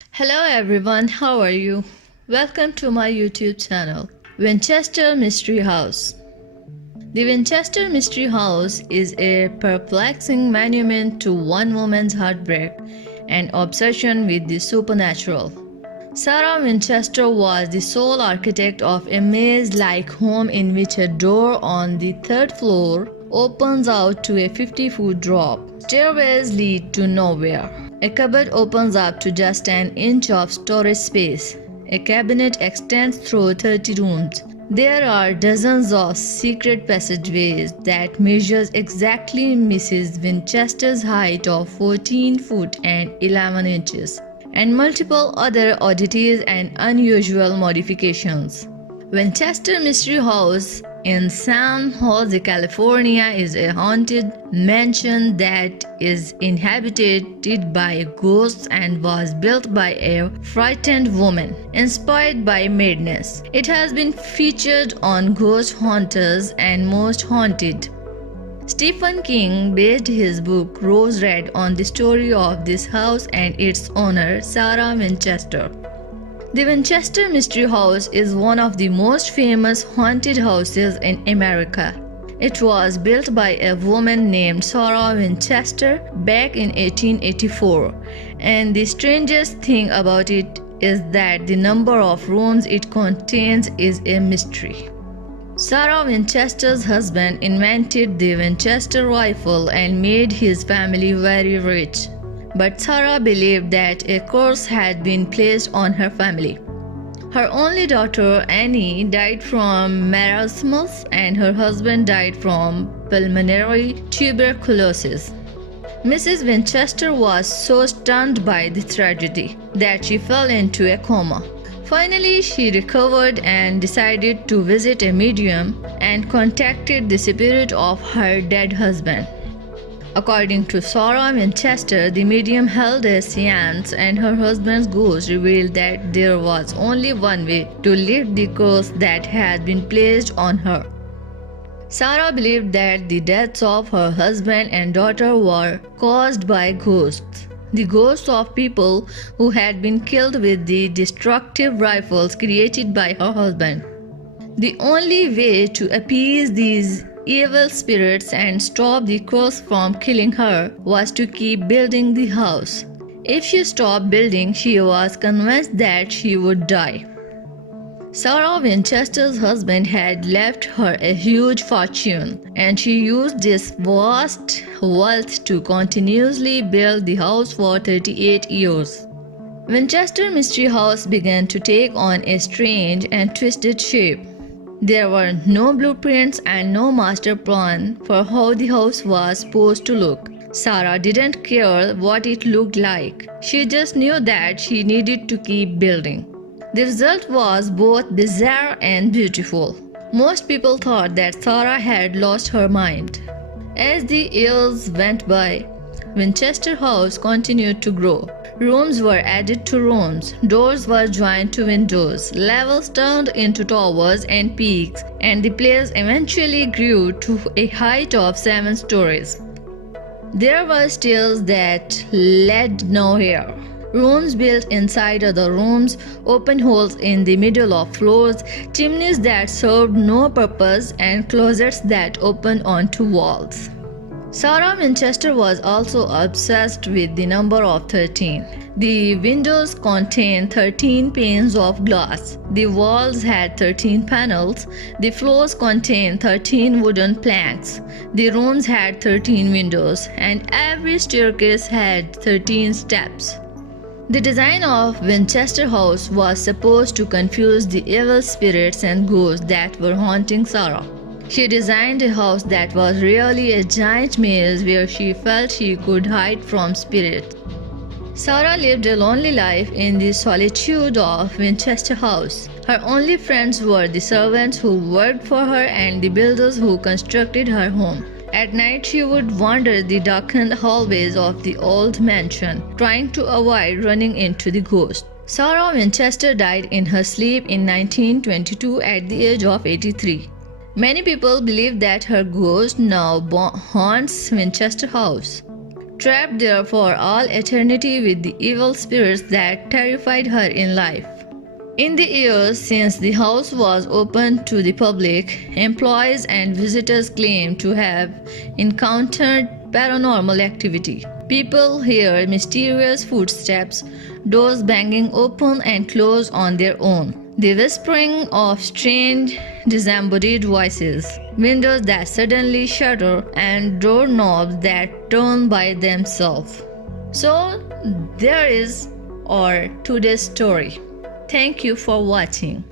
Hello everyone, how are you? Welcome to my YouTube channel, Winchester Mystery House. The Winchester Mystery House is a perplexing monument to one woman's heartbreak and obsession with the supernatural. Sarah Winchester was the sole architect of a maze-like home in which a door on the third floor opens out to a 50-foot drop. Stairways lead to nowhere. A cupboard opens up to just an inch of storage space. A cabinet extends through 30 rooms. There are dozens of secret passageways that measures exactly Mrs. Winchester's height of 14 feet and 11 inches, and multiple other oddities and unusual modifications. Winchester Mystery House in San Jose, California is a haunted mansion that is inhabited by ghosts and was built by a frightened woman inspired by madness. It has been featured on Ghost Hunters and Most Haunted. Stephen King based his book Rose Red on the story of this house and its owner, Sarah Winchester. The Winchester Mystery House is one of the most famous haunted houses in America. It was built by a woman named Sarah Winchester back in 1884, and the strangest thing about it is that the number of rooms it contains is a mystery. Sarah Winchester's husband invented the Winchester rifle and made his family very rich. But Sarah believed that a curse had been placed on her family. Her only daughter, Annie, died from marasmus and her husband died from pulmonary tuberculosis. Mrs. Winchester was so stunned by the tragedy that she fell into a coma. Finally, she recovered and decided to visit a medium and contacted the spirit of her dead husband. According to Sarah Winchester, the medium held a seance and her husband's ghost revealed that there was only one way to lift the curse that had been placed on her. Sarah believed that the deaths of her husband and daughter were caused by ghosts. The ghosts of people who had been killed with the destructive rifles created by her husband. The only way to appease these evil spirits and stop the curse from killing her was to keep building the house. If she stopped building, she was convinced that she would die. Sarah Winchester's husband had left her a huge fortune, and she used this vast wealth to continuously build the house for 38 years. Winchester Mystery House began to take on a strange and twisted shape. There were no blueprints and no master plan for how the house was supposed to look. Sarah didn't care what it looked like. She just knew that she needed to keep building. The result was both bizarre and beautiful. Most people thought that Sarah had lost her mind. As the years went by, Winchester House continued to grow. Rooms were added to rooms, doors were joined to windows, levels turned into towers and peaks, and the place eventually grew to a height of 7 stories. There were stairs that led nowhere, rooms built inside other rooms, open holes in the middle of floors, chimneys that served no purpose, and closets that opened onto walls. Sarah Winchester was also obsessed with the number of 13. The windows contained 13 panes of glass. The walls had 13 panels. The floors contained 13 wooden planks. The rooms had 13 windows, and every staircase had 13 steps. The design of Winchester House was supposed to confuse the evil spirits and ghosts that were haunting Sarah. She designed a house that was really a giant maze where she felt she could hide from spirits. Sarah lived a lonely life in the solitude of Winchester House. Her only friends were the servants who worked for her and the builders who constructed her home. At night, she would wander the darkened hallways of the old mansion, trying to avoid running into the ghost. Sarah Winchester died in her sleep in 1922 at the age of 83. Many people believe that her ghost now haunts Winchester House. trapped there for all eternity with the evil spirits that terrified her in life. In the years since the house was opened to the public, employees and visitors claim to have encountered paranormal activity. People hear mysterious footsteps, doors banging open and close on their own, the whispering of strange, disembodied voices, windows that suddenly shutter, and doorknobs that turn by themselves. So, there is our today's story. Thank you for watching.